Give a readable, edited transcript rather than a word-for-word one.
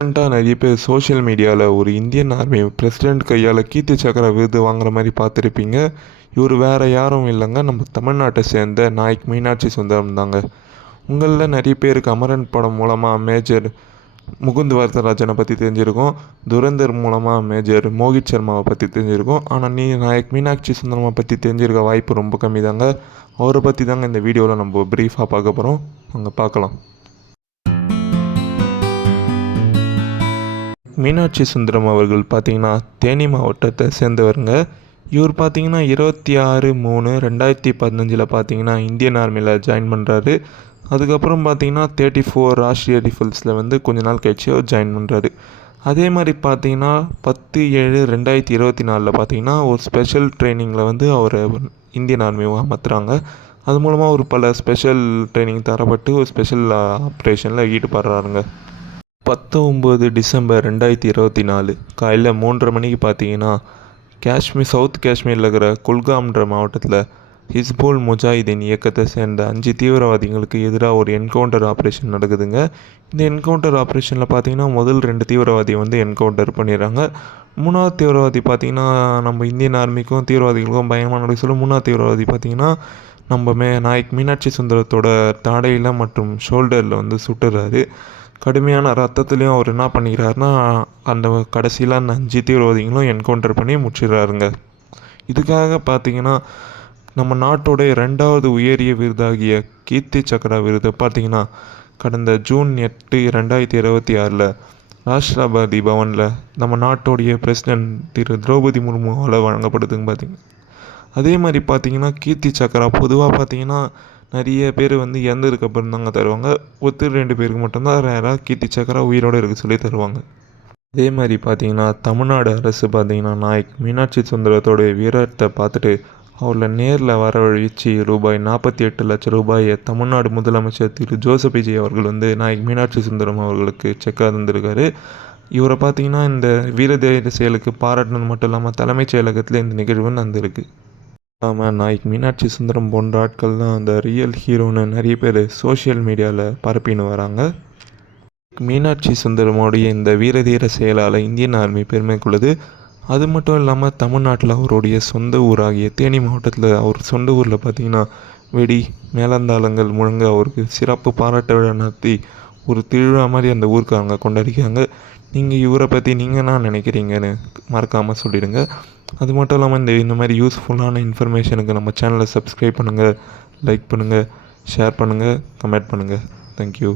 ரீசெண்டாக நிறைய பேர் சோஷியல் மீடியாவில் ஒரு இந்தியன் ஆர்மி பிரசிடெண்ட் கையால் கீர்த்தி சக்கர விருது வாங்குற மாதிரி பார்த்துருப்பீங்க. இவர் வேறு யாரும் இல்லைங்க, நம்ம தமிழ்நாட்டை சேர்ந்த நாயக் மீனாட்சி சுந்தரம் தாங்க. உங்களில் நிறைய பேருக்கு அமரன் படம் மூலமாக மேஜர் முகுந்த் வரதராஜனை பற்றி தெரிஞ்சிருக்கும், துரந்தர் மூலமாக மேஜர் மோகித் சர்மாவை பற்றி தெரிஞ்சிருக்கும். ஆனால் நாயக் மீனாட்சி சுந்தரமை பற்றி தெரிஞ்சிருக்க வாய்ப்பு ரொம்ப கம்மி தாங்க. அவரை பற்றி தாங்க இந்த வீடியோவில் நம்ம ப்ரீஃபாக பார்க்க போகிறோம். அங்கே பார்க்கலாம். மீனாட்சி சுந்தரம் அவர்கள் பார்த்திங்கன்னா தேனி மாவட்டத்தை சேர்ந்தவருங்க. இவர் பார்த்திங்கன்னா 26/3/2015 பார்த்திங்கன்னா இந்தியன் ஆர்மியில் ஜாயின் பண்ணுறாரு. அதுக்கப்புறம் பார்த்திங்கன்னா 34 ராஷ்ட்ரிய ரைஃபிள்ஸில் வந்து கொஞ்ச நாள் கழிச்சு அவர் ஜாயின் பண்ணுறாரு. அதே மாதிரி பார்த்திங்கன்னா 10/7/2024 பார்த்திங்கன்னா ஒரு ஸ்பெஷல் ட்ரைனிங்கில் வந்து அவரை இந்தியன் ஆர்மியை அமர்த்துறாங்க. அது மூலமாக ஒரு பல ஸ்பெஷல் ட்ரைனிங் தரப்பட்டு ஒரு ஸ்பெஷல் ஆப்ரேஷனில் ஈடுபடுறாருங்க. 19 டிசம்பர் 2024 காலையில் 3:30 மணிக்கு பார்த்தீங்கன்னா சவுத் காஷ்மீரில் இருக்கிற குல்காம்ன்ற மாவட்டத்தில் ஹிஸ்புல் முஜாஹிதீன் இயக்கத்தை சேர்ந்த 5 தீவிரவாதிகளுக்கு எதிராக ஒரு என்கவுண்டர் ஆப்ரேஷன் நடக்குதுங்க. இந்த என்கவுண்டர் ஆப்ரேஷனில் பார்த்தீங்கன்னா முதல் 2 தீவிரவாதியை வந்து என்கவுண்டர் பண்ணிடுறாங்க. 3வது தீவிரவாதி பார்த்திங்கன்னா நம்ம இந்தியன் ஆர்மிக்கும் தீவிரவாதிகளுக்கும் பயங்கரமான சொல்ல 3வது தீவிரவாதி பார்த்திங்கன்னா நம்ம நாயக் மீனாட்சி சுந்தரத்தோட தாடையில் மற்றும் ஷோல்டரில் வந்து சுட்டுறாரு. கடுமையான ரத்தத்துலேயும் அவர் என்ன பண்ணிக்கிறாருன்னா அந்த கடைசியில் அந்த 5 தீவிரவாதிகளும் என்கவுண்டர் பண்ணி முடிச்சிடுறாருங்க. இதுக்காக பார்த்திங்கன்னா நம்ம நாட்டோடைய 2வது உயரிய விருதாகிய கீர்த்தி சக்கரா விருது பார்த்திங்கன்னா கடந்த ஜூன் 8, 2026 ராஷ்டிரபதி பவனில் நம்ம நாட்டோடைய பிரசிடென்ட் திரு திரௌபதி முர்முவால் வழங்கப்படுதுங்க. பார்த்திங்கன்னா அதே மாதிரி பார்த்திங்கன்னா கீர்த்தி சக்கரா பொதுவாக பார்த்திங்கன்னா நிறைய பேர் வந்து இறந்ததுக்கப்புறம் தாங்க தருவாங்க. 2 பேருக்கு மட்டும்தான் ரேராக கீர்த்தி சக்கரா உயிரோடு இருக்க சொல்லி தருவாங்க. அதே மாதிரி பார்த்திங்கன்னா தமிழ்நாடு அரசு பார்த்திங்கன்னா நாயக் மீனாட்சி சுந்தரத்தோட வீரத்தை பார்த்துட்டு அவளை நேரில் வரவழைச்சி ரூபாய் 48 லட்சம் ரூபாயை தமிழ்நாடு முதலமைச்சர் திரு ஜோசப் விஜய் அவர்கள் வந்து நாயக் மீனாட்சி சுந்தரம் அவர்களுக்கு செக்காக தந்திருக்காரு. இவரை பார்த்திங்கன்னா இந்த வீரதீர செயலுக்கு பாராட்டினது மட்டும் இல்லாமல் தலைமைச் செயலகத்தில் இந்த நிகழ்வு நடந்திருக்கு. ஆமாம், நாயக் மீனாட்சி சுந்தரம் போன்ற ஆட்கள் தான் அந்த ரியல் ஹீரோன்னு நிறைய பேர் சோஷியல் மீடியாவில் பரப்பின்னு வராங்க. மீனாட்சி சுந்தரமோடைய இந்த வீரதீர செயலால் இந்தியன் ஆர்மி பெருமை கொள்ளுது. அது மட்டும் இல்லாமல் தமிழ்நாட்டில் அவருடைய சொந்த ஊராகிய தேனி மாவட்டத்தில் அவர் சொந்த ஊரில் பார்த்திங்கன்னா வெடி மேலந்தாளங்கள் முழங்க அவருக்கு சிறப்பு பாராட்டு விழா நடத்தி ஒரு திருவிழா மாதிரி அந்த ஊருக்காரங்க கொண்டாடிக்காங்க. நீங்கள் இவரை பற்றி நீங்கள் என்ன நினைக்கிறீங்கன்னு மறக்காமல் சொல்லிடுங்க. அது மட்டும் இல்லாமல் இந்த மாதிரி யூஸ்ஃபுல்லான இன்ஃபர்மேஷனுக்கு நம்ம சேனலை சப்ஸ்கிரைப் பண்ணுங்கள், லைக் பண்ணுங்கள், ஷேர் பண்ணுங்கள், கமெண்ட் பண்ணுங்கள். தேங்க்யூ.